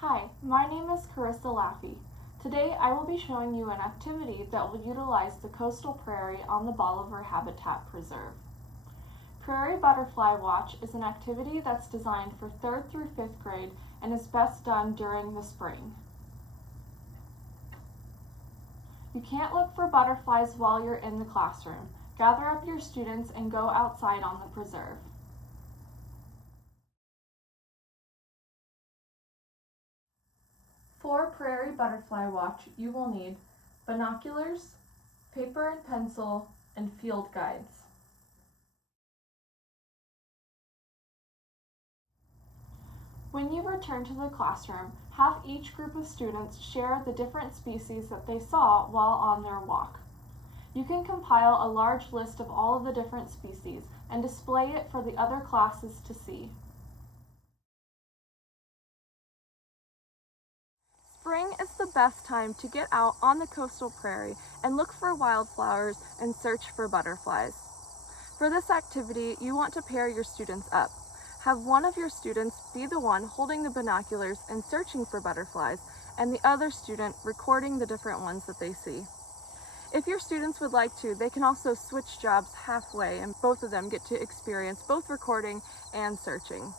Hi, my name is Carissa Laffey. Today I will be showing you an activity that will utilize the coastal prairie on the Bolivar Habitat Preserve. Prairie Butterfly Watch is an activity that's designed for 3rd through 5th grade and is best done during the spring. You can't look for butterflies while you're in the classroom. Gather up your students and go outside on the preserve. For Prairie Butterfly Watch, you will need binoculars, paper and pencil, and field guides. When you return to the classroom, have each group of students share the different species that they saw while on their walk. You can compile a large list of all of the different species and display it for the other classes to see. Spring is the best time to get out on the coastal prairie and look for wildflowers and search for butterflies. For this activity, you want to pair your students up. Have one of your students be the one holding the binoculars and searching for butterflies, and the other student recording the different ones that they see. If your students would like to, they can also switch jobs halfway and both of them get to experience both recording and searching.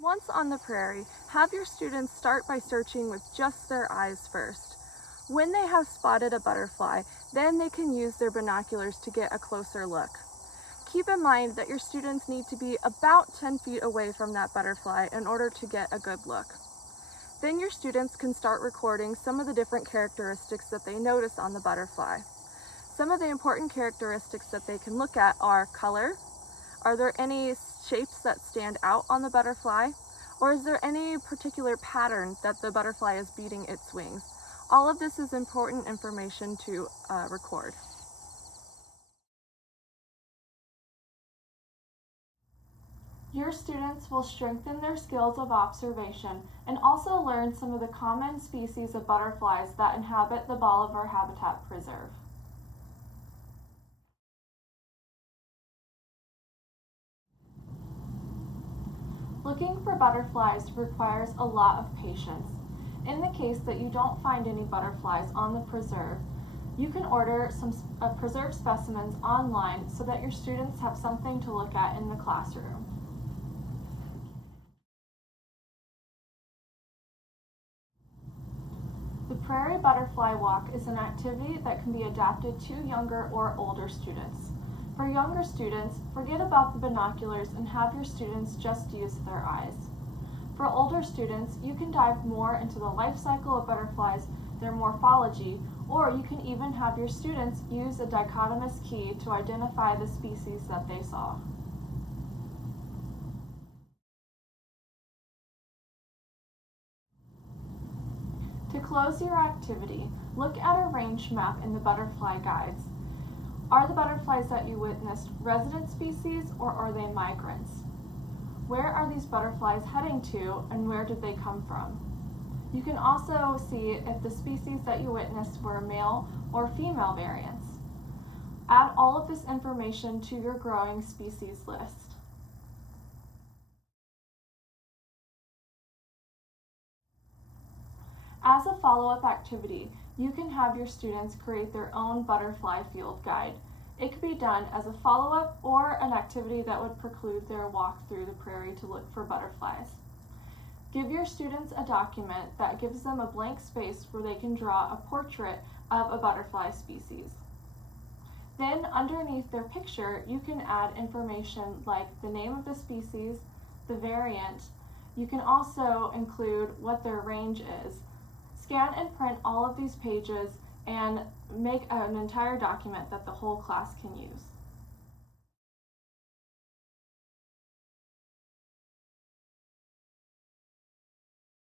Once on the prairie, have your students start by searching with just their eyes first. When they have spotted a butterfly, then they can use their binoculars to get a closer look. Keep in mind that your students need to be about 10 feet away from that butterfly in order to get a good look. Then your students can start recording some of the different characteristics that they notice on the butterfly. Some of the important characteristics that they can look at are color. Are there any shapes that stand out on the butterfly? Or is there any particular pattern that the butterfly is beating its wings? All of this is important information to record. Your students will strengthen their skills of observation and also learn some of the common species of butterflies that inhabit the Bolivar Habitat Preserve. Looking for butterflies requires a lot of patience. In the case that you don't find any butterflies on the preserve, you can order some preserved specimens online so that your students have something to look at in the classroom. The Prairie Butterfly Walk is an activity that can be adapted to younger or older students. For younger students, forget about the binoculars and have your students just use their eyes. For older students, you can dive more into the life cycle of butterflies, their morphology, or you can even have your students use a dichotomous key to identify the species that they saw. To close your activity, look at a range map in the butterfly guides. Are the butterflies that you witnessed resident species or are they migrants? Where are these butterflies heading to and where did they come from? You can also see if the species that you witnessed were male or female variants. Add all of this information to your growing species list. As a follow-up activity, you can have your students create their own butterfly field guide. It could be done as a follow-up or an activity that would preclude their walk through the prairie to look for butterflies. Give your students a document that gives them a blank space where they can draw a portrait of a butterfly species. Then underneath their picture, you can add information like the name of the species, the variant. You can also include what their range is. Scan and print all of these pages and make an entire document that the whole class can use.